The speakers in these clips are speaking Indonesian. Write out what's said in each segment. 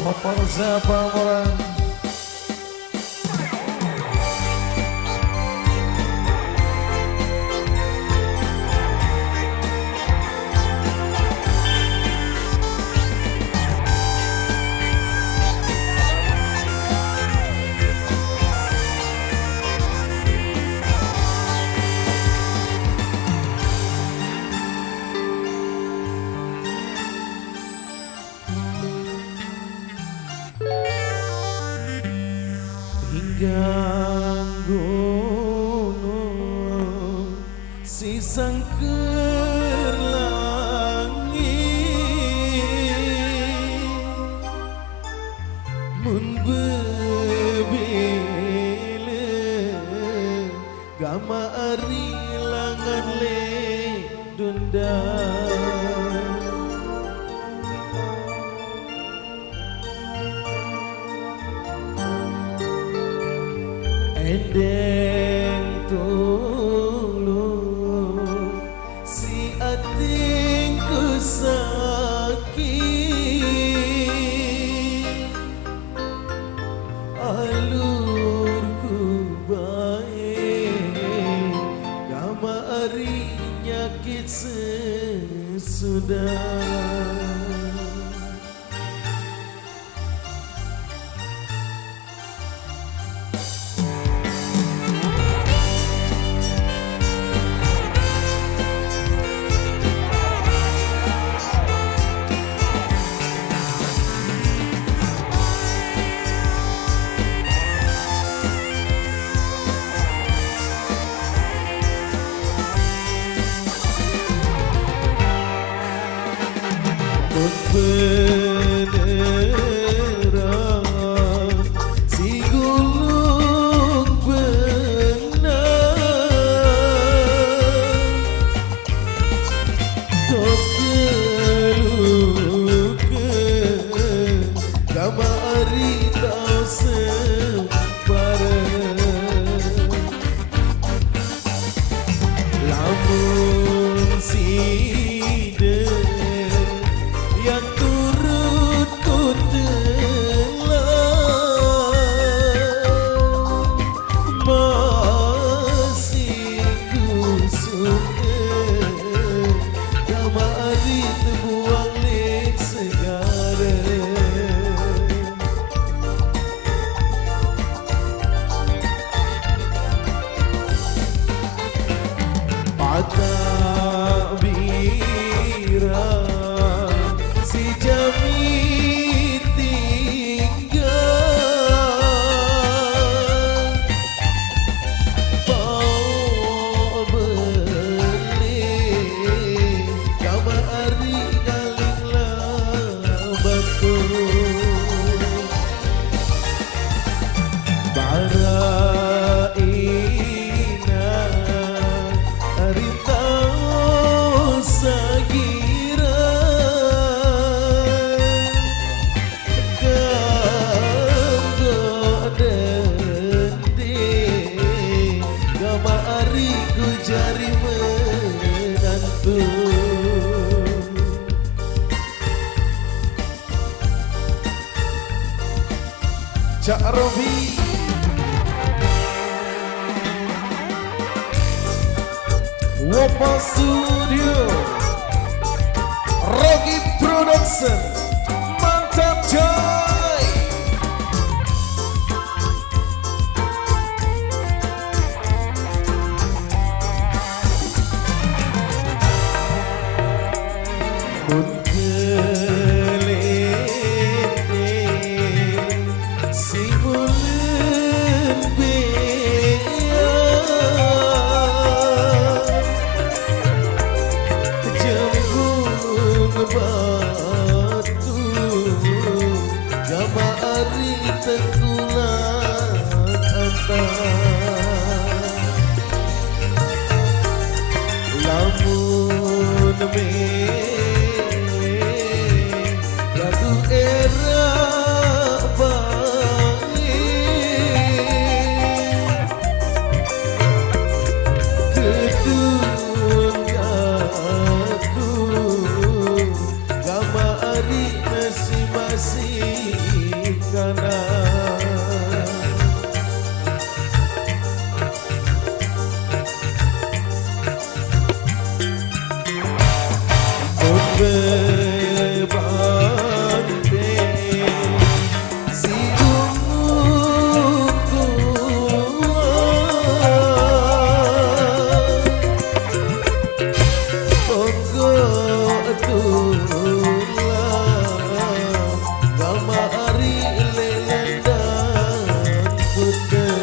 Polsek Pamuran. Ganggu si sangker langit mun bebele gama ari langan le dunda endeng tulung si atingku sakit alurku baik gama ari nyakit sesudah. Benerang si gulung benang tok keluke gama ari tau sembarang lamun si si Jami tinggal bawa beli gama ari galing batu bara ina ari tau sagira jari menantu Cak Robi Wopa Studio Rogi Production mantap coy. Masih kanan. Berbanding si unguku pokok tulang kamari lelendang putih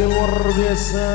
luar biasa.